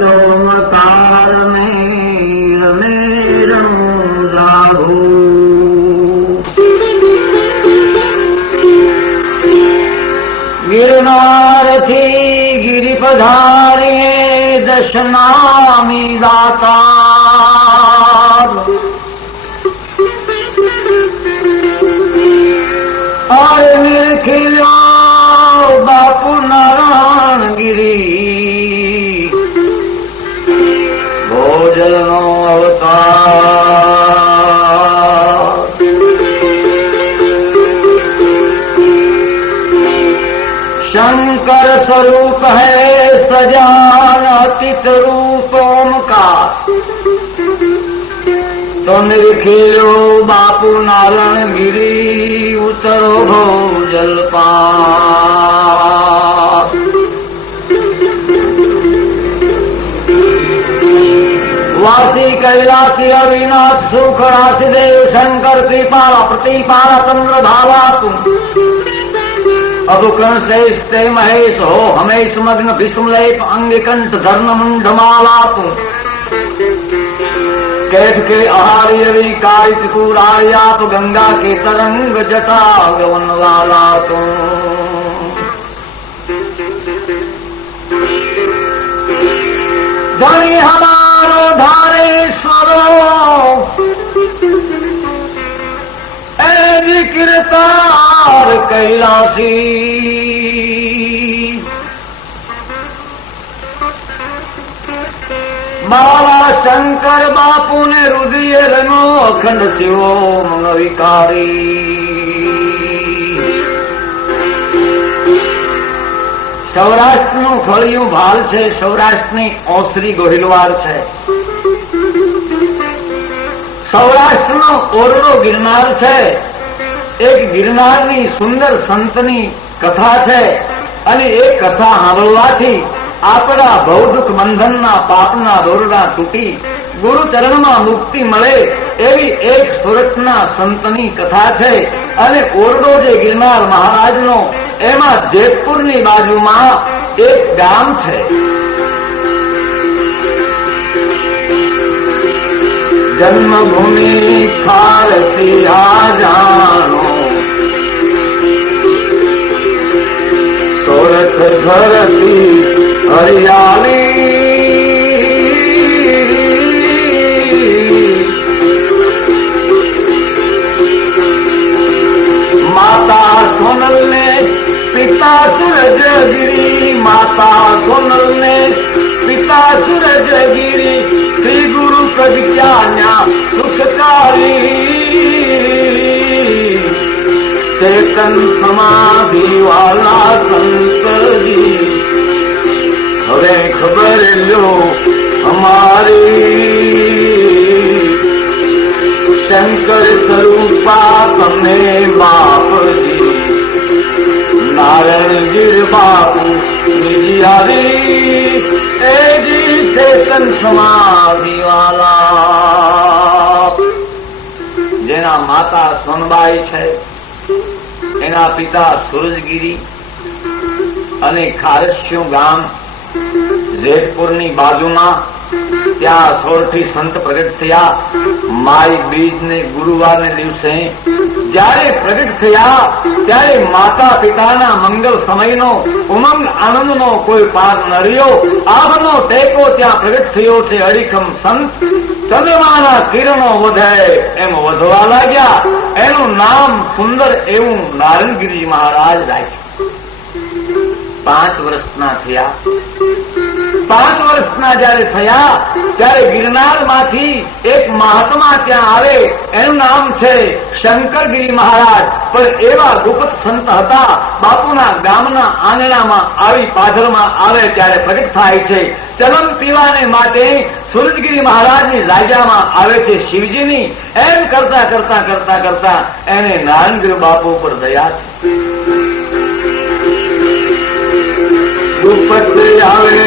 तोमकार में मेरं जागो गिरनार थी गिरि पधारिये दशनामी दाता और निरखिलो बापू नारायण गिरी भोजनो अवतार शंकर स्वरूप है सजान अतित रूप ओमकार तो निरखिलो बापू नारायण गिरी उतरो हो जलपान वासी कैलासी अविनाश सुख राशि देव शंकर कृपाला प्रतिपाला चंद्र भावा तुम अब कण श्रेष्ठ महेश हो हमेश मग्न विस्मलेप अंग कंठ धर्म मुंड माला तुम कैफ के आहारी रवि कायित कुरायाप गंगा के तरंग जटा गवन वाला तुम धनी हमारो धारेश्वरो विकृतार कैलासी बाबा शंकर बापू ने हृदय रंगो अखंड शिवो विकारी સૌરાષ્ટ્રનું ફળિયું ભાલ છે સૌરાષ્ટ્રની ઓસરી ગોહિલવાડ છે સૌરાષ્ટ્રનો ઓરડો ગિરનાર છે એક ગિરનારની સુંદર સંતની કથા છે અને એ કથા સાંભળવાથી આપણા ભવદુઃખ બંધનના પાપના દોરડા તૂટી ગુરુ ચરણમાં મુક્તિ મળે એવી એક સુરતના સંતની કથા છે અને ઓરડો જે ગિરનાર મહારાજનો એમાં જેતપુરની બાજુમાં એક ગામ છે જન્મભૂમિ ખારસિયા જાણો સોરઠ ધરતી હરિયાળી माता सोनल ने पिता सूरजगिरी माता सोनल ने पिता सूरजगिरी श्री गुरु प्रज्ञान्या सुखकारी चेतन समाधि वाला संत जी हवे खबर लो हमारी शंकर स्वरूपा तमे बाप जी नारायण गिर बापू मिलियारी ए जी चेतन समाधि वाला जेना माता सोनबाई है एना पिता सूरजगिरी अने खारस्यु गाम जेतपुरनी बाजूमा त्या 16 संत प्रगट थया माई बीज ने गुरुवार ने दिवसे जયારે प्रगट थया त्यारे माता पिताना मंगल समयनो उमंग आनंदनो कोई पार न રહ્યો આગનો ટેકો ત્યાં પ્રગટ થયો છે અડીખમ સંત ચંદ્રમાના કિરણો વધે એમ વધવા લાગ્યા એનું નામ સુંદર એવું નારાયણગીરી મહારાજ રાખ્યું 5 વર્ષના થયા 5 વર્ષના જયારે થયા ત્યારે ગિરનાર માંથી એક મહાત્મા ત્યાં આવે એનું નામ છે શંકરગીરી મહારાજ પણ એવા ગુપ્ત સંત હતા બાપુના ગામના આંગણામાં આવી પાછળમાં આવે ત્યારે પ્રગટ થાય છે ચલમ પીવાને માટે सूरजगिरी महाराजની જાગ્યામાં આવે છે શિવજીની એમ કરતા કરતા કરતા કરતા એને નારાયણગીરી બાપુ પર દયા છે गुपत आवे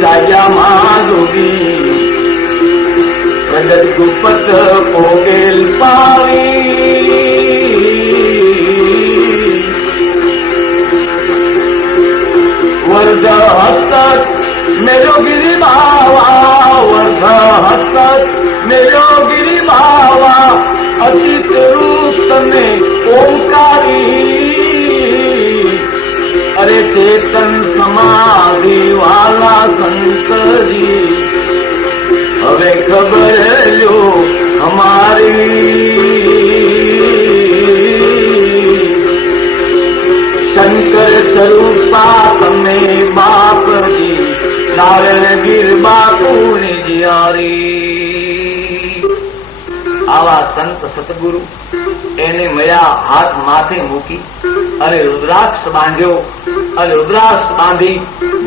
राजा माधुरी प्रगट गुपत पोगेल पावी वर्द हस्त મેરો ગિરી બાવા વર્ધ હસ્ત મેરો ગિરી બાવા અતિત રૂપ તમે ઓમકારી અરે ચેતન સમાધિ વાલા સંતજી હવે ખબર લ્યો હમારી શંકર સ્વરૂપા તમે બાપજી નારાયણ ગીર બાપુની જીયારી આવા સંત સતગુરુ એને મળ્યા, હાથ માથે મૂકી અને રુદ્રાક્ષ બાંધ્યો અને રુદ્રાક્ષ બાંધી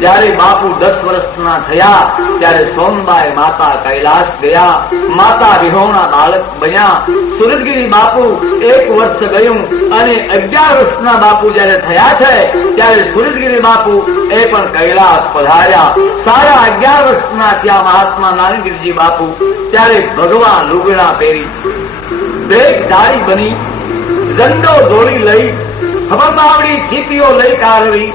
જયારે બાપુ 10 વર્ષના થયા ત્યારે સોનબાઈ માતા કૈલાસ ગયા. માતા વિહોણા બાળક બન્યા. સુરતગીરી બાપુ 1 વર્ષ ગયું અને 11 વર્ષના બાપુ જયારે થયા છે ત્યારે સુરતગીરી બાપુ એ પણ કૈલાસ પધાર્યા. સારા 11 વર્ષના થયા મહાત્મા નારાયણગીરજી બાપુ ત્યારે ભગવાન લુગડા પહેરી બેગ ધારી બની ઝંડો દોરી લઈ ખબરદાવડી ચીપીઓ લઈ કારવી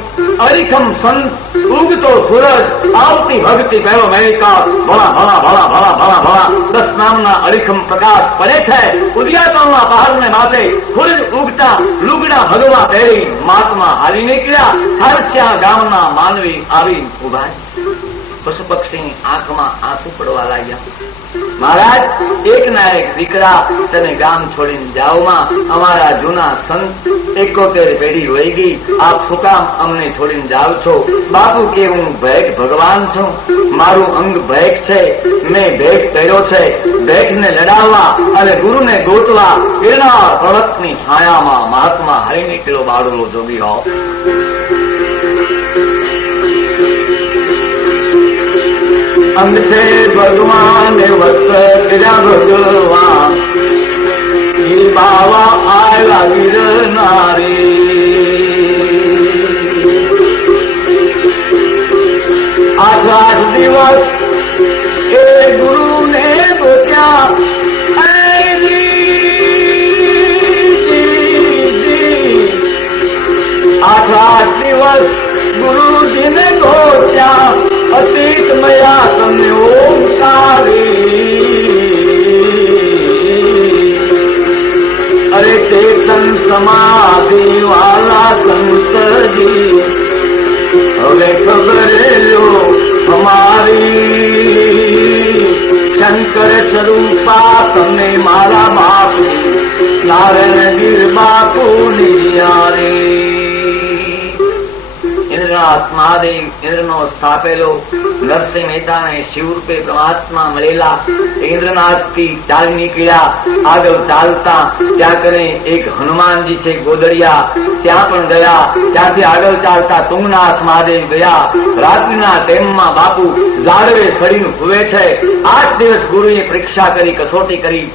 અરીખમ સંત ઉગતો સૂરજ આવતી ભક્તિ કયો મેળિકા ભલા ભલા ભલા ભલા ભલા ભલા 10 નામના અરીખમ પ્રકાશ પડે છે. ઉદયાતમના પહાડને માથે સૂરજ ઉગતા લુગડા ભગવા પહેરી મહાત્મા હારી નીકળ્યા. હરસ્યા ગામના માનવી આવી ઉભા. પશુ પક્ષીની આંખમાં આંસુ પડવા લાગ્યા. મહારાજ એક ના એક દીકરા તને ગામ છોડીને જાઓમાં અમારા જૂના સંત 71 પેઢી વહી ગઈ, આપ શું કામ અમને છોડીને જાવ છો? બાપુ કે હું ભેગ ભગવાન છું, મારું અંગ ભેગ છે, મેં ભેગ કર્યો છે. ભેગને લડાવવા અને ગુરુને ગોતવા ગિરનાર પર્વતની છાયામાં મહાત્મા હરી નીકળ્યો બાળુલો જોગી હો. અંગ છે ભગવાન વસ્ત્ર કર્યા ભગવાન બાવા આયલા ગિરનારી 8 દિવસ એ ગુરુને ગોત્યા 8 દિવસ ગુરુજીને ગોત્યા અતીત મયા તમને ઓમકારી અરે ચેતન સમાધિ વાલા સંતજી હવે ખબર લો અમારી શંકર સ્વરૂપા તમે મારા બાપુ નારાયણ ગીર બાપુની જીયારી. ઇન્દ્રનાથ મહાદેવ ઇન્દ્રનો સ્થાપેલો નરસિંહ મહેતાને શિવરૂપે પરમાત્મા મળેલા. ઇન્દ્રનાથ થી ચાલી નીકળ્યા. આગળ ચાલતા ત્યાં કરે એક હનુમાનજી છે ગોદડિયા, ત્યાં પણ ગયા. ત્યાંથી આગળ ચાલતા તુંગનાથ મહાદેવ ગયા. રાત્રિના ટેમમાં બાપુ ઝાડવે ફરીને હુવે છે. 8 દિવસ ગુરુએ પરીક્ષા કરી, કસોટી કરી,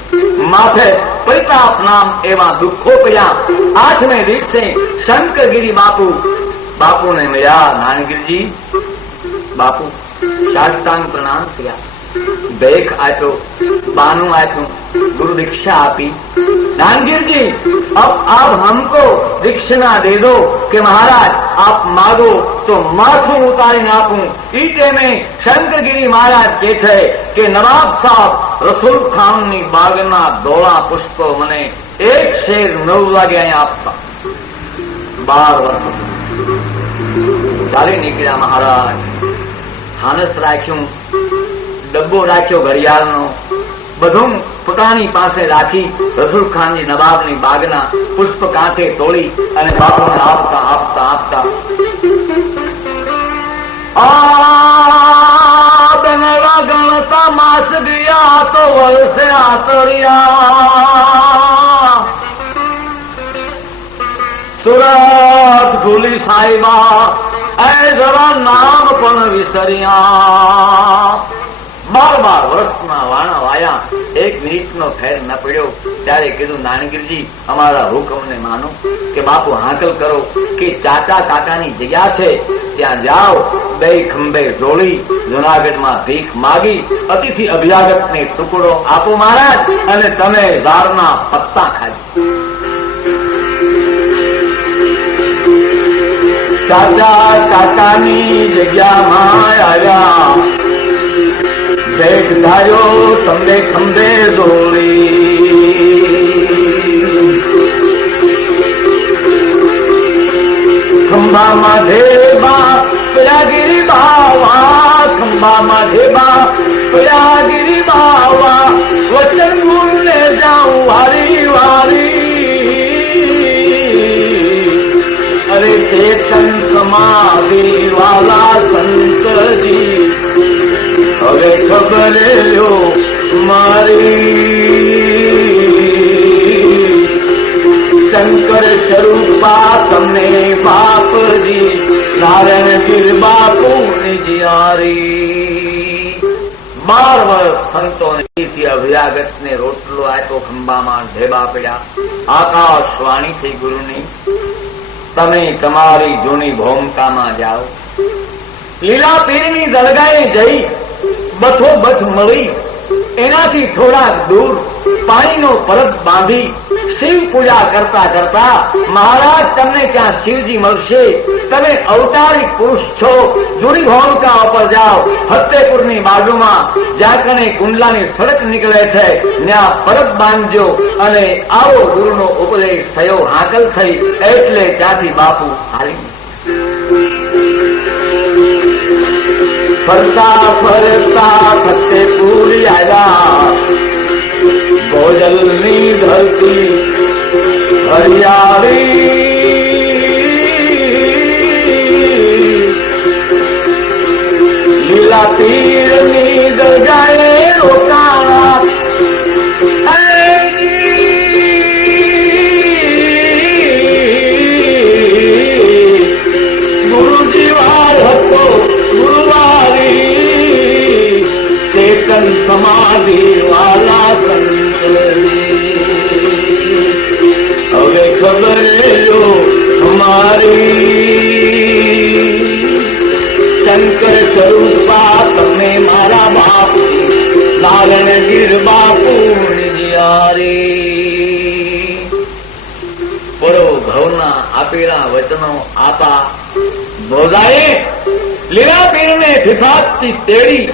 માથે પરિતાપ નામ એવા દુઃખો પડ્યા. 8મે દિવસે શંકરગીરી બાપુને મળ્યા. નાનગીરજી બાપુ સાષ્ટાંગ પ્રણામ થયા, ભેખ આપ્યો, બાનું આપ્યું, गुरु दीक्षा आपी। नानगीर जी अब आप हमको दीक्षिणा दे दो कि महाराज आप मांगो तो माथू उतारी आपू। ईटे में शंकरगिरी महाराज के छे कि नवाब साहब रसूल खान नी बागना धोला पुष्पो मने एक शेर 9 वागे अहीं आपता। 12 वर्ष चाली निकळ्या महाराज। हानस राख्યું, ડબ્બો રાખ્યો ઘડિયાળનો, બધું પોતાની પાસે રાખી રસૂલ ખાનજી નવાબની બાગના પુષ્પ કાંઠે તોડી અને બાપુને આપતા આપતા આપતા બનેવા ગણતા માસ ગયા તો વર્ષે આતરિયા। સુરત ભૂલી સાહેબા એ જરા નામ પણ વિસર્યા। 12 વર્ષના વાણા વાયા, 1 મિનિટનો ફેર ન પડ્યો। ત્યારે કીધું નાનગીરજી અમારા હુકમને માનો કે બાપુ હાકલ કરો કે ચાચા કાકાની જગ્યા છે ત્યાં જાઓ, 2 ખંભે જોડી જુનાગઢમાં ભીખ માગી અતિથિ અભ્યાગતને ટુકડો આપો મહારાજ અને તમે ઝાડના પત્તા ખાજો। ચાચા કાકાની જગ્યામાં આવ્યા, ભેટ ધાર્યો તમને ખંભે દોડી, ખંભામાં ધેબા પડ્યા ગિરી બાવા, ખંભામાં ધેબા પડ્યા ગિરી બાવા, વચન મૂળને જાઉં વારી વારી, અરે ચેતન સમાધિ વાલા સંતજી હવે ખબર લ્યો મારી, શંકર સ્વરૂપા તમને બાપજી નારાયણગીર બાપુ નિજિયારી. 12 વર્ષ સંતોને અભ્યાગત ને રોટલો આપ્યો, ખંભામાં ઢેબા પડ્યા. આકાશવાણી થઈ ગુરુની, તમે તમારી જૂની ભૂમિકામાં જાઓ. લીલા પીરની દરગાહે જઈ બથો બથ મળી, એનાથી થોડા દૂર પાણીનો પરબ બાંધી શિવ પૂજા કરતા કરતા મહારાજ તમને ત્યાં શિવજી મળશે. તમે અવતારી પુરુષ છો, જૂની ભૂમિકા ઉપર જાઓ. ફતેપુરની બાજુમાં જ્યાં કને કુંડલાની સડક નીકળે છે ત્યાં પરબ બાંધજો અને આવો. ગુરુનો ઉપદેશ થયો, હાકલ થઈ એટલે ત્યાંથી બાપુ હાલી. ફરતા ફરતા ફતેપુરી આવ્યા, ભોજલની ધરતી હરિયાળી, લીલા પીરની દરગાહે રોકાણા. ગુરુજી વાર હતો ગુરુવારી, ચેતન સમાધિ વાલા સંતજી હવે ખબર લો અમારી, શંકર સ્વરૂપા તમે મારા બાપજી નારાયણગીર બાપુ નિજિયારી. પૂર્વ ભવના આપેલા વચનો આપા ભોજાએ લીલા પીરને ફિફાતથી તેડી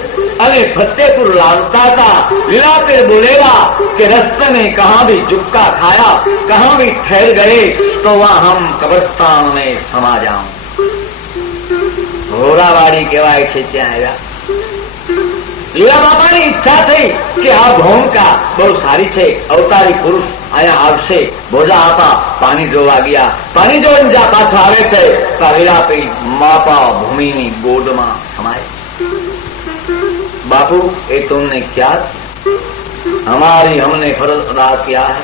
અને ફતેપુર લાવતા હતા. લીલા પીર બોલેલા કે રસ્તે में कहाँ भी जुक्का खाया, कहाँ भी ठहर गए तो वहां हम कब्रस्तान में समा जाऊं. ઘોડાવાડી કહેવાય છે ત્યાં આવ્યા. લીલા બાપાની ઈચ્છા થઈ કે આ ભૂમિકા બહુ સારી છે, અવતારી પુરુષ અહીંયા આવશે. ભોજા આપા પાણી જોવા ગયા. પાણી જોઈને જ્યાં પાછો આવે છે ત્યાં લીલા પીર માપા ભૂમિની ગોદમાં સમાય. बापू ये तुमने क्या, हमारी हमने फर्ज अदा किया है,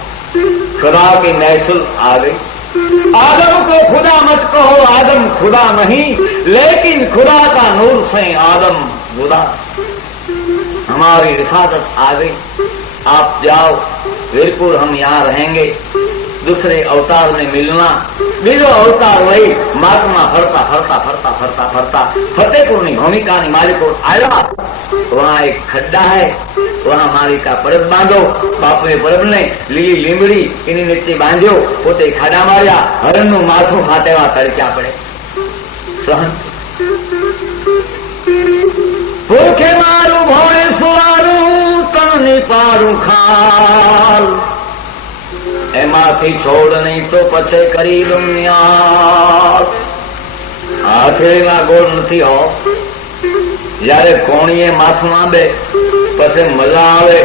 खुदा की महसूल आ गई. आदम को खुदा मत कहो, आदम खुदा नहीं, लेकिन खुदा का नूर से आदम खुदा. हमारी रिफादत आ गई, आप जाओ वीरपुर, हम यहाँ रहेंगे. दूसरे अवतार में मिलना. बीजो अवतार वही महात्मा फरता फरता फरता फरता फरता फतेहपुर ની ભૂમિકાની માલિકો આવ્યા. वहाँ एक खड्डा है, वहाँ माली का परब बांधो. बापू ने परब ने લીલી લીમડી એની નીચે બાંધ્યો, પોતે ખાડા માર્યા. હરણનું માથું ફાટેવા તડક્યા પડે. સહન ભૂખે મારું ભોય સુવારું, તનની પારું ખાલ, એમાંથી છોડ નહીં તો પછી કરી દુનિયા. હાથેળીમાં ગોળ નથી હો. જયારે કોણીએ માથું આંબે પછી મજા આવે.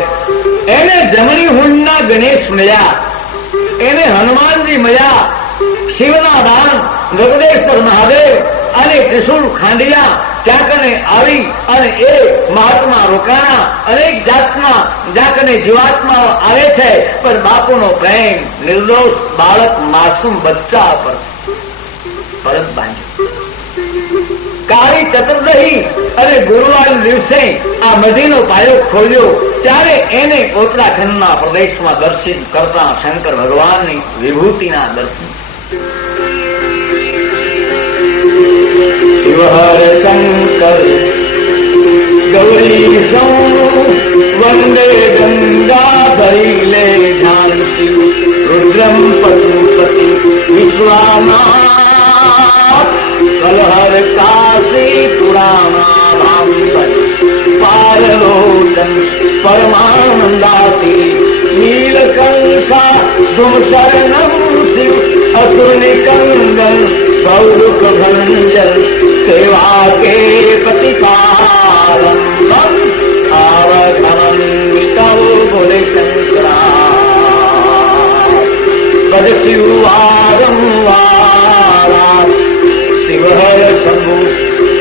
એને જમણી હુંડના ગણેશ મળ્યા, એને હનુમાનજી મળ્યા, શિવના દાન જગદેશ્વર મહાદેવ અને ત્રિશુલ ખાંડિયા. ત્યાં કને આવી અને એ મહાત્મા રોકાણા. અનેક જાતના જ્યાં કને જીવાત્માઓ આવે છે, પણ બાપુનો પ્રેમ નિર્દોષ બાળક માસૂમ બચ્ચા પર પરત બાંધ્યો. કાળી ચતુર્દશી અને ગુરુવાર દિવસે આ મધીનો પાયો ખોલ્યો. ત્યારે એને ઉત્તરાખંડના પ્રદેશમાં દર્શન કરતા શંકર ભગવાનની વિભૂતિના દર્શન. શિવહર શંકર ગૌરી વંદે ગંગાધરી લે ઝાંસી, રુદ્રમ પશુપતિ વિશ્વાનાથ, કલહર કાશી પુરાણા પારલો भूषण परमानंदासी नीलकंठा तुम शरणम शिव असुर निकंदन गौरुक भंजन सेवा के प्रतिपालन आवधमन्वितौ बोले शंकरा पद शिव वारंवारा शिव हर शंभु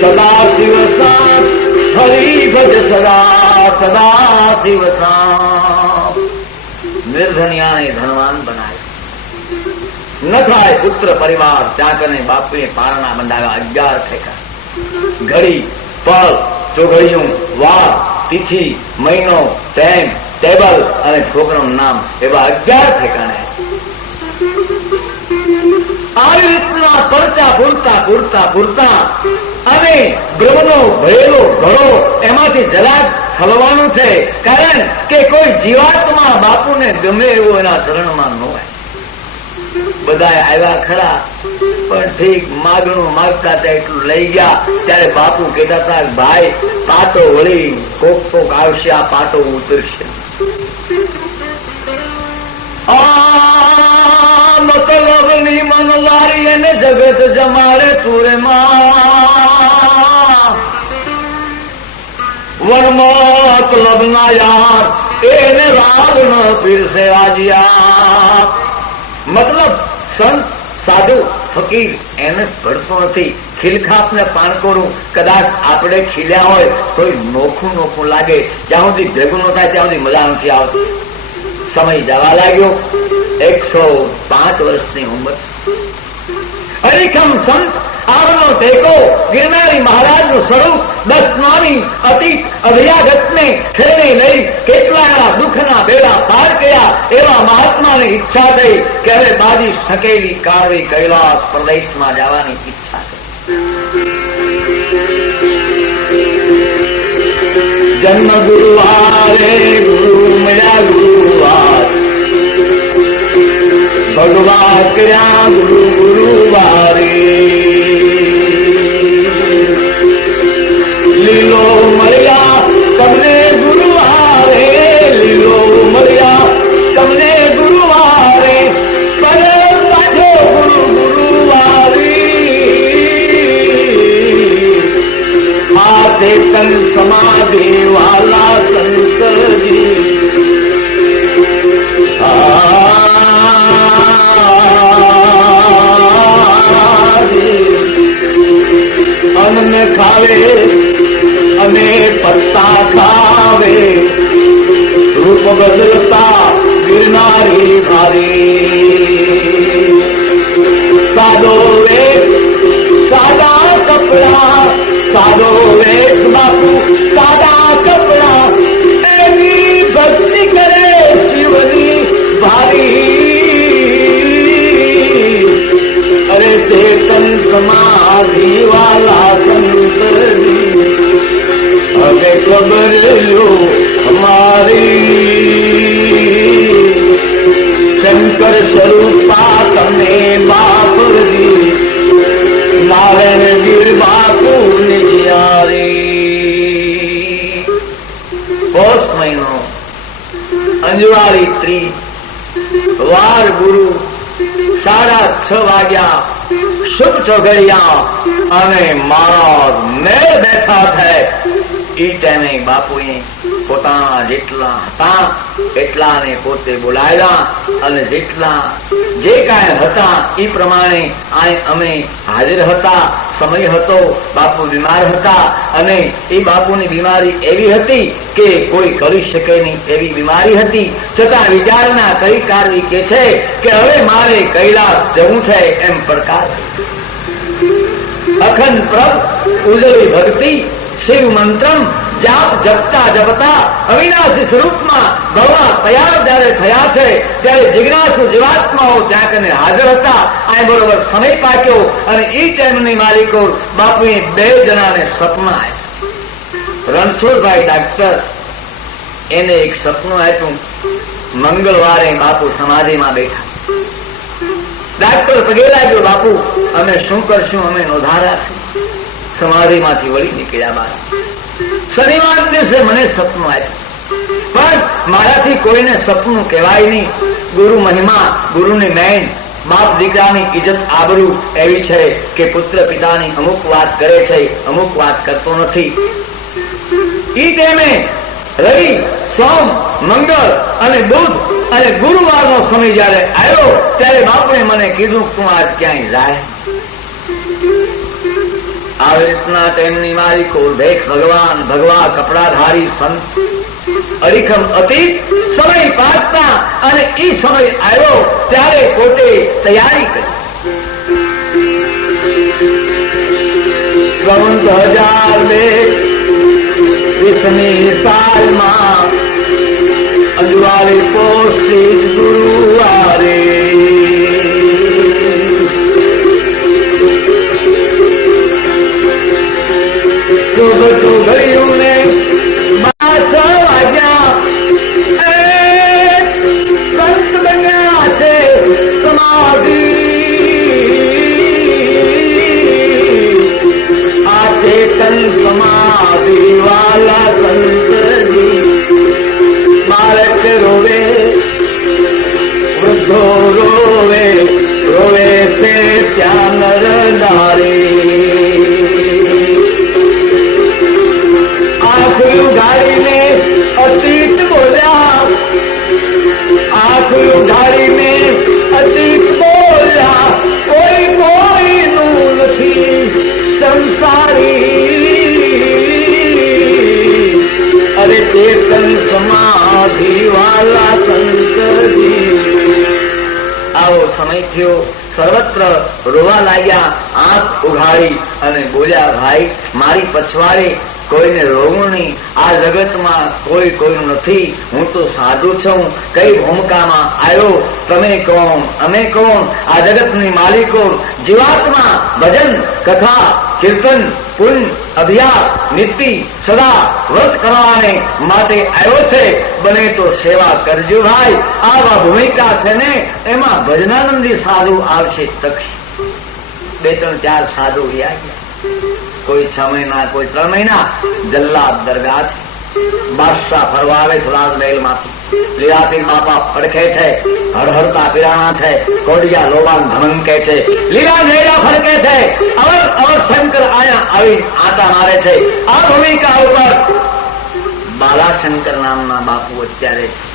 सदा शिव साथ हरि भज सदा सदा शिव साथ। निर्धनिया ने धनवान बनाए न थाय पुत्र परिवार ત્યાં કને બાપુએ પારણા બંધાવ્યા 11 ઠેકા ઘડી પળ ચોઘડિયું વાર તિથિ મહિનો ટાઈમ ટેબલ અને છોકરાનું નામ એવા 11 ઠેકાણે આવી રીતના પડતા પૂરતા પૂરતા પૂરતા અને બ્રહ્મનો ભરેલો ઘડો એમાંથી જરાક ખલવાનું છે કારણ કે કોઈ જીવાત્મા બાપુને ગમે એવો એના ચરણમાં ન હોય બધા આવ્યા ખરા પણ ઠીક માગણું માગતા હતા એટલું લઈ ગયા ત્યારે બાપુ કહેતા હતા ભાઈ પાટો વળી કોક કોક આવશે આ પાટો ઉતરશે મતલબની મનવારી એને જગત જમાડે તુરેમાં વનમતલબ ના યાર એને રાગ ન પીરસે આજિયા મતલબ સંત સાધુ ફકીર એને ભળતો નથી ખીલખાપ ને પાણકોરું કદાચ આપણે ખીલ્યા હોય તો નોખું નોખું લાગે જ્યાં સુધી ભેગું ન થાય ત્યાં સુધી મજા નથી આવતી સમય જવા લાગ્યો 105 વર્ષની ઉંમર હરિખમ સંત આવનો ટેકો ગિરનારી મહારાજનું સ્વરૂપ 10 નાની અતીત અભયાગતને ખેરને લઈ કેટલા દુઃખના બેડા પાર કર્યા એવા મહાત્માની ઈચ્છા થઈ કે હવે બાજી શકેલી કાળવી કૈલાસ પ્રદેશમાં જવાની ઈચ્છા થઈ જન્મ ગુરુવારે ગુરુ મળ્યા ગુરુવાર ભગવાન કર્યા ગુરુ ગુરુવારે લીલો મળ્યા તમને ગુરુવારે લીલો મળ્યા તમને ગુરુવારે પર પાછો ગુરુ ગુરુવારી આ ચેતન સમાધિ વાલા સંતજી અન્ન ખાવે અને પત્તા ખાવે રૂપ બદલતા ગિરનારી ભારી સાદો વેશ સાદા કપડા સાદો વેશ બાપુ સાદા કપડા એવી ભક્તિ કરે શિવની ભારી અરે ચેતન સમાધિ વાલા સંતજી હવે ખબર લો હમારી શંકર સ્વરૂપા તમે બાપજી નારાયણ ગીર બાપુ નિજિયારી પોષ મહિનો અંજવાળી 30 વાર ગુરુ 6:30 વાગ્યા શુભ ચોઘડિયા અને મારા મેળ બેઠા થાય એ ટાઈમે બાપુએ પોતાના જેટલા હતા એટલાને પોતે બોલાવ્યા અને જેટલા જે કાંઈ હતા એ પ્રમાણે અમે હાજર હતા સમય હતો બાપુ બીમાર હતા અને એ બાપુની બીમારી એવી હતી કે કોઈ કરી શકે નહીં એવી બીમારી હતી છતાં વિચારણા કરી કાઢવી કે છે કે હવે મારે કૈલાસ જવું છે એમ પડકાર અખંડ પ્રભ ઉજળી ભક્તિ શિવ મંત્રમ જાપ જપતા જપતા અવિનાશી સ્વરૂપમાં ભગવાન તૈયાર જયારે થયા છે ત્યારે જિજ્ઞાસુ જીવાત્માઓ ત્યાં કને હાજર હતા આ બરોબર સમય પાક્યો અને એ ટાઈમની માલિકો બાપુએ 2 જણાને સપના આપ્યા રણછોડભાઈ ડાક્ટર એને એક સપનું આપ્યું મંગળવારે બાપુ સમાધિમાં બેઠા ડાક્ટર પગે લાગ્યો બાપુ અમે શું કરશું અમે નોંધારા સમાધિમાંથી વળી નીકળ્યા બહાર શનિવાર દિવસે મને સપનું આપ્યું, પણ મારાથી કોઈને સપનું કહેવાય નહીં. ગુરુ મહિમા, ગુરુની મેન, બાપ દીકરાની ઇજ્જત આબરૂ એવી છે કે પુત્ર પિતાની અમુક વાત કરે છે, અમુક વાત કરતો નથી. ઈ ટાઈમે રવિ, સોમ, મંગળ અને બુધ અને ગુરુવારનો સમય જયારે આવ્યો ત્યારે બાપુએ મને કીધું, તું આજ ક્યાંય જાય. આવી રીતના તેમની મારી કોલ ભેખ ભગવાન ભગવા કપડાધારી સંત અડીખમ અતીત સમય પાછતા અને ઈ સમય આવ્યો ત્યારે પોતે તૈયારી કરી. સંવત 1020 સાલમાં અજવાળી પોષી ગુરુવારે શુભ ગયું ને 12 વાગ્યા સંત બન્યા છે સમાધિ. આ ચેતન સમાધિ વાલા સંતજી બાળક રોવે, વૃદ્ધો રોવે, રોવે છે ત્યાં નર નારી. આંખ ઉઘાડીને અતીત બોલ્યા, આંખ ઉઘાડીને અતીત બોલ્યા, કોઈ કોઈનું નથી સંસારી. અરે ચેતન સમાધિ વાલા સંતજી. આવો સમય થયો, સર્વત્ર રોવા લાગ્યા, આંખ ઉઘાડી અને બોલ્યા, ભાઈ મારી પછવાડે કોઈને રોવું નહીં, આ જગતમાં કોઈ કોઈનું નથી, હું તો સાધુ છું, કઈ ભૂમિકામાં આવ્યો, તમે કોણ અમે કોણ, આ જગતની માલિકો જીવાત્મા ભજન કથા કીર્તન પુણ્ય અભ્યાસ નીતિ સદા વ્રત કરવાને માટે આવ્યો છે, બને તો સેવા કરજો ભાઈ. આવા ભૂમિકા છે ને એમાં ભજનાનંદી સાધુ આવશે તક્ષ. 2-3-4 સાધુ ગયા, કોઈ 6 મહિના, કોઈ 3 મહિના. જલ્લાદ દરગાહ છે, બાદશાહ ફરવા આવે રાજમહેલ માંથી. લીલાપીર બાપા ફડકે છે, હરહરતા પીરાણા છે, કોડિયા લોબાન ધમન કે છે, લીલા નેડા ફરકે છે, અવર અવર શંકર આયા આવી આટા મારે છે. આ ભૂમિકા ઉપર બાલાશંકર નામના બાપુ અત્યારે છે.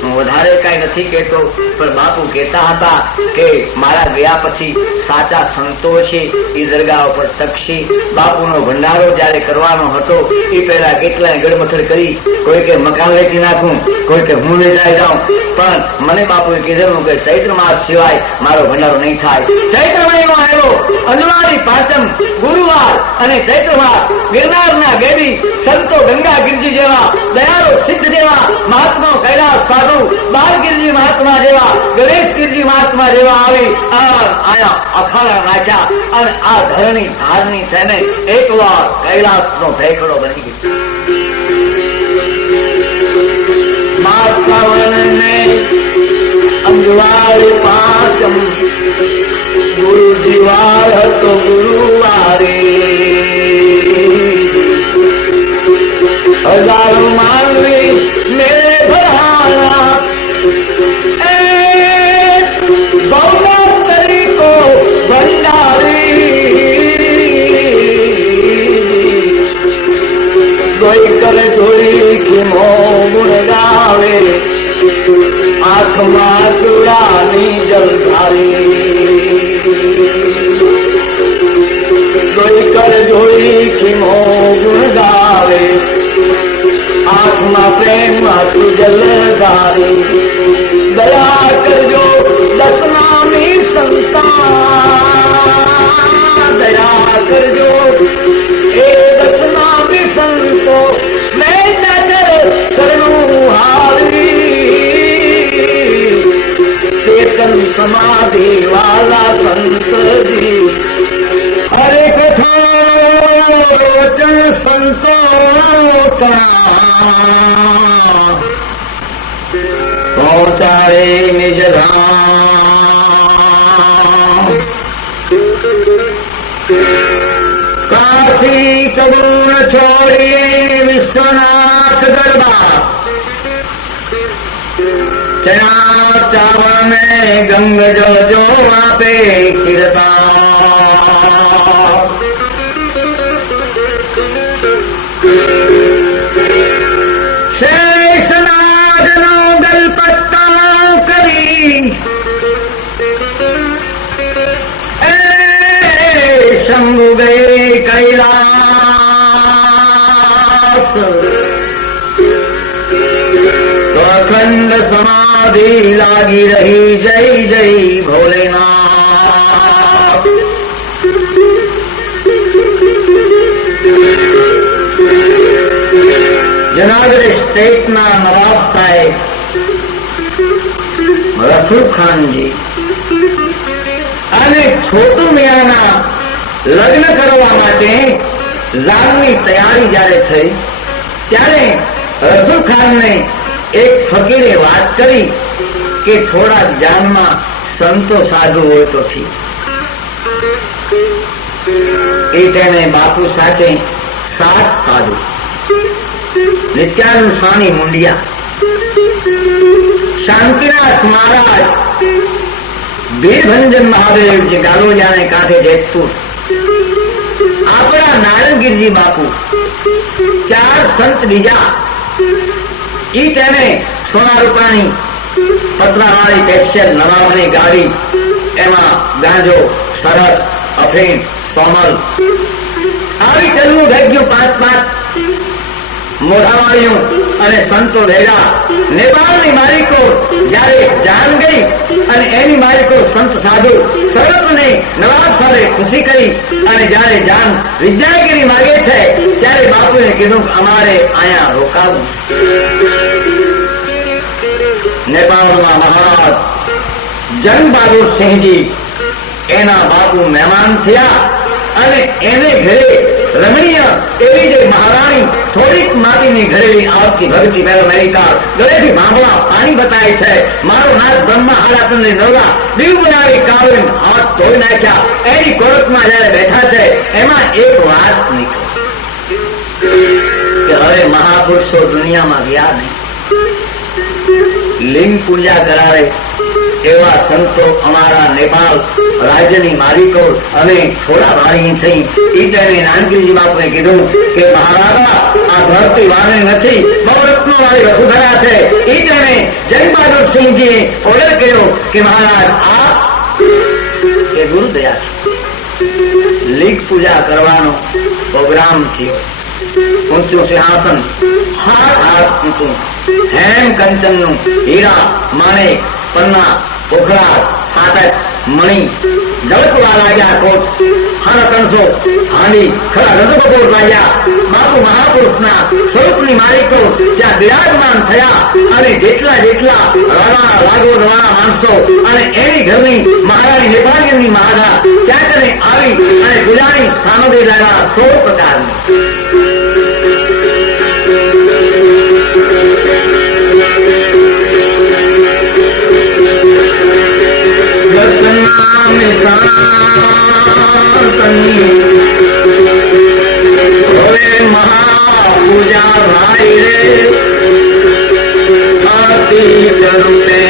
હું વધારે કઈ નથી કેતો, પણ બાપુ કહેતા હતા કે મારા ગયા પછી સાચા સંતો છે એ દરગાહ ઉપર તકશી. બાપુનો ભંડારો જયારે કરવાનો હતો એ પહેલા કેટલાય ગડમથડ કરી, કોઈ કે મકાન વેચી નાખું, કોઈ કે હું વેચાઈ જાઉં, પણ મને બાપુએ કીધેલું કે ચૈત્ર માસ સિવાય મારો ભંડારો નહીં થાય. ચૈત્ર મહિનો આવ્યો, અજવાળી પાંચમ ગુરુવાર અને ચૈત્ર માસ ગિરનારના ગેડી સંતો ગંગાગીરજી જેવા, દયાળુ સિદ્ધ જેવા મહાત્મા કૈલાસ સાધુ, બાલગીરજી મહાત્મા જેવા, ગણેશગીરજી મહાત્મા જેવા આવી આયા અખાડા નાખ્યા અને આ ધરણી ધારની છે ને એકવાર કૈલાસનો ભેખડો બની ગયો. માતાવને અંજવાળી પાંચમ ગુરુજી વાર હતો ગુરુવારે. હજારો માનવી મેરે ભરાણા બહુમત તરીકો ભંડારી. કોઈ કરે જોઈ ખીમો ગુણ ગાવે, આંખમાં ચૂડાની જલધારી. કોઈ કરે જોઈ ખીમો ગુણ ગાવે, આંખમાં પ્રેમ આંસુ જલધારી. દયા કરજો દસનામી સંતાન, દયા કરજો એ દસનામી સંતો, મેં નજર શરણું હારી. ચેતન સમાધિ વાલા સંતજી. હરે કથા વચન સંતો પહોંચાડે નિજ ધામ. કાશી ગુણ છોડીએ વિશ્વનાથ ગરબા ચણા ચાવણ ને ગંગ જો જો આપે કીર્તા શેષનાગ નો ગલપત્તા કરી શંભુ ગયે કૈલાસ તો અખંડ સમાધિ લાગી રહી જય જય ભોલેનાથ જુનાગઢ સ્ટેટના નવાબ સાહેબ રસૂલ ખાનજી અને છોટુ મિયાના લગ્ન કરવા માટે જાનની તૈયારી જયારે થઈ ત્યારે રસૂલ ખાનને એક ફકીરે વાત કરી કે થોડા જાનમાં સંતો સાધુ હોય તો ઠીક. એ તેને બાપુ સાથે 7 સાધુ નિત્યાનંદ સ્વામી મુંડિયા, શાંતિનાથ મહારાજ, વીરભંજન મહાદેવ જે ગાલોજાને કાંઠે જેતપુર, આપણા નારણગીરજી બાપુ, 4 સંત બીજા. ઈ તેને સોના રૂપાણી પતરાવાળી પેશિયલ નવાબની ગાડી, એમાં ગાંજો, સરસ, અફીણ, સોમલ આવી ચલવું ભેગ્યું 5-5 મોઢાવાળીઓ અને સંતો ભેગા. નેપાળની માલિકો જયારે જાન ગઈ અને એની માલિકો સંત સાધુ સર્વને નવાબ સાથે ખુશી કરી અને જયારે જાન વિદ્યાગીરી માગે છે ત્યારે બાપુએ કીધું અમારે અહીંયા રોકાવું. નેપાળમાં મહારાજ જંગ બહાદુર સિંહજી એના બાપુ મહેમાન થયા અને એને ઘરે રમણીય એવી જે મહારાણી થોડીક માટીની ઘરેલી આવતી ભરતી અમેરિકા ગળેથી ભાંભળા પાણી બતાય છે. મારો નાથ બ્રહ્મા હાલાતને નવરા દીવ બનાવી કાવડી હાથ ધોઈ નાખ્યા. એની કોરટમાં જયારે બેઠા છે એમાં એક વાત નીકળી કે હવે મહાપુરુષો દુનિયામાં ગયા નહીં, લિંગ પૂજા કરાવે એવા સંતો અમારા નેપાળ રાજ્યની માલિકો અને થોડા ભાઈ થઈ. એ તેને નાનકીજી બાપુએ કીધું કે મહારાજા આ ધરતી વાણી નથી, બહુ રત્નો વાળી વસુધરા છે. એ તેને જય બહાદુર સિંહજીએ ઓર્ડર કર્યો કે મહારાજ આ એ ગુરુદયા લિંગ પૂજા કરવાનો પ્રોગ્રામ થયો. ઊંચું સિંહાસન, હાથ ઊંચું, હેમ કંચનનું, હીરા માણેક, પન્ના, પોખરા, સાતક, મણી ઝળકવા લાગ્યા. કોટ, 350 હાંડી, ખરા રજબપોર લાગ્યા. બાપુ મહાપુરુષના સ્વરૂપની માલિકો ત્યાં બિરાજમાન થયા અને જેટલા જેટલા રવાના લાગોદવાળા માણસો અને એની ઘરની મહારાણી નેપાળીની મહારા ત્યાં તેને આવી અને પૂજાની સામગ્રી લાવ્યા 100 પ્રકારની. મહાપૂજા ભાઈ રે આરતી કરુને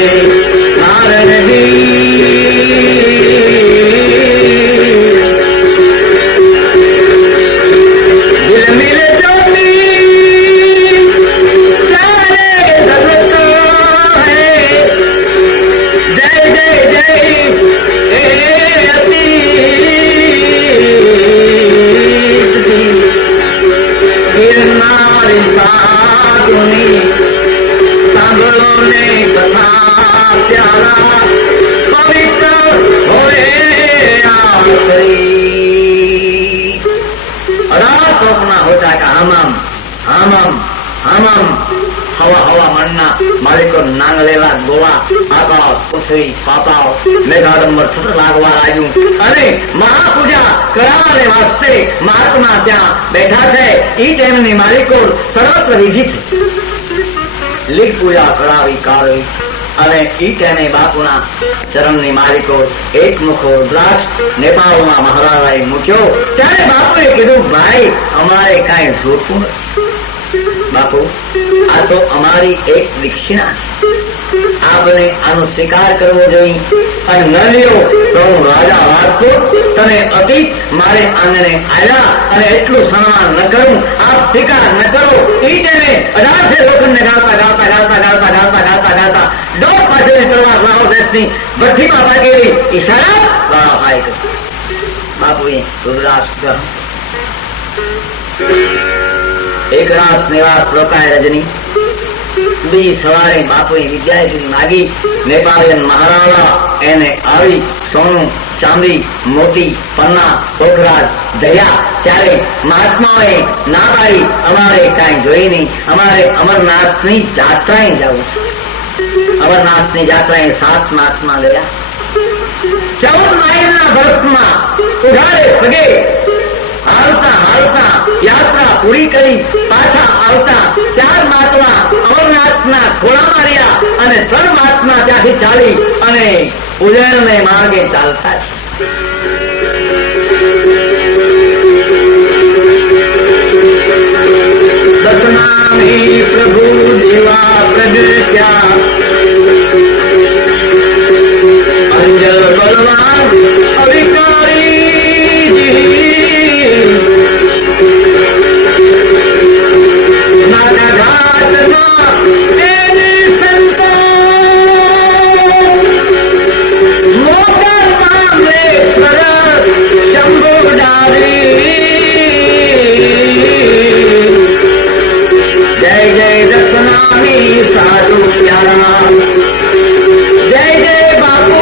માલિકો નાંગલેલા ગોવા આકાશ પૃથ્વી પાતાળ મેઘાડંબર છત્ર લાગવા લાગ્યું અને મહાપૂજા કરાવવાને વાસ્તે મહાત્મા ત્યાં બેઠા છે. ઈ તેમની માલિકો સર્વત્ર વિધિ લિંગ પૂજા કરાવી કાઢવી અને ઈ ટાઈમે બાપુના ચરણની માલિકો એક મુખો દ્રાક્ષ નેપાળમાં મહારાજાએ મૂક્યો ત્યારે બાપુએ કીધું, ભાઈ અમારે કાંઈ જોતું નથી. બાપુ, આ તો અમારી એક દક્ષિણા છે, આપને આનો સ્વીકાર કરવો જોઈએ. અને ન લ્યો તો હું રાજા વાળતો તમે અતીત મારે આંગણે આવ્યા અને એટલું સન્માન ન કરું, આપ સ્વીકાર ન કરો. એ ટાઈમે 18 લોકોને ગાતા ગાતા ગાતા ગાતા ગાતા ગાતા ગાતા દોઢ પાછળની તલવાર લાવો દેશની ભઠ્ઠીમાં પાકેલી ઈશારા વાળા ભાઈ કર્યું. બાપુએ રુદ્રાક્ષ એક રાત નિવાસ રોકાય રજની. બીજી સવારે બાપુએ વિદ્યાર્થી માગી. નેપાળીયન મહારાજા એને આવી સોનું ચાંદી મોતી પન્ના પોખરાજ દયા. ત્યારે મહાત્માઓએ ના પાડી, અમારે કાંઈ જોઈ નહીં, અમારે અમરનાથની જાત્રાએ જવું છે. અમરનાથની જાત્રાએ 7 મહાત્મા ગયા. 14 માઇલના બરફમાં ઉઘાડે પગે હાલતા હાલતા યાત્રા પૂરી કરી પાછા આવતા 4 મહાત્મા અમરનાથના ખોળામાં રહ્યા અને 3 મહાત્મા ત્યાંથી ચાલી અને ઉજ્જૈનને માર્ગે ચાલતા છે. દસનામી પ્રભુ જીવા પ્રગટ્યા અંજલ બલવાન અધિકારી નાના ઘાટમાં એને સંતો મોગલ મામલે પર શંભુ ડારી. જય જય દર્શનામી સાધુ પ્યારા, જય જય બાપુ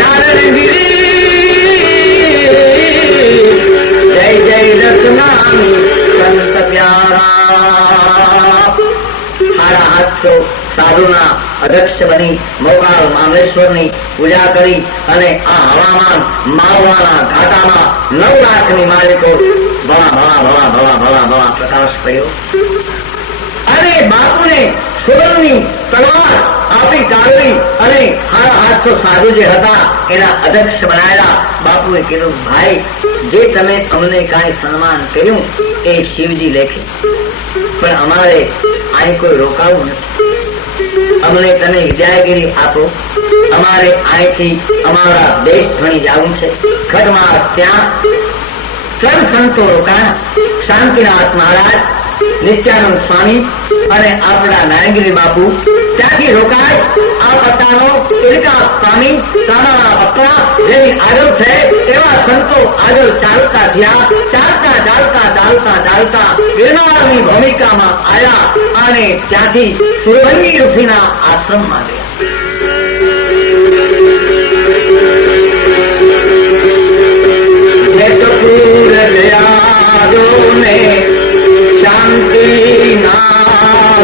નારાયણગીરી, જય જય દર્શનામી સંત પ્યારા. 750 સાધુના અધ્યક્ષ બની મોકાલ મામલેશ્વરની પૂજા કરી અને આ હવામાન માળવાના ઘાટામાં 9 લાખની માલિકો ભવા ભવા ભવા ભવા ભવા ભવા પ્રકાશ પડ્યો. અને બાપુને સુવર્ણની તલવાર આપી કાઢવી અને 750 સાધુ જે હતા એના અધ્યક્ષ બનાવેલા. બાપુએ કીધું, ભાઈ જે તમે અમને કાંઈ સન્માન કર્યું એ શિવજી લેખે, પણ અમારે અહીં કોઈ રોકાવું નથી. અમને તમે વિદ્યાગીરી આપો, અમારે અહીંથી અમારા દેશ ભણી જવું છે. ખડમાં ત્યાં 3 સંતો રોકાણા. શાંતિનાથ મહારાજ, નિત્યાનંદ સ્વામી અને આપણા નારાયણગીરી બાપુ. ત્યાંથી રોકાય આ પટ્ટાનો ઇલકા સ્વામી, કાનાના પપ્પા જેની આગળ છે એવા સંતો આગળ ચાલતા થયા. ચાલતા ચાલતા ચાલતા ચાલતા ગિરનારની ભૂમિકામાં આવ્યા અને ત્યાંથી સુરભંગી ઋષિના આશ્રમમાં ગયા. કપૂર ગયા ને શાંતિ ના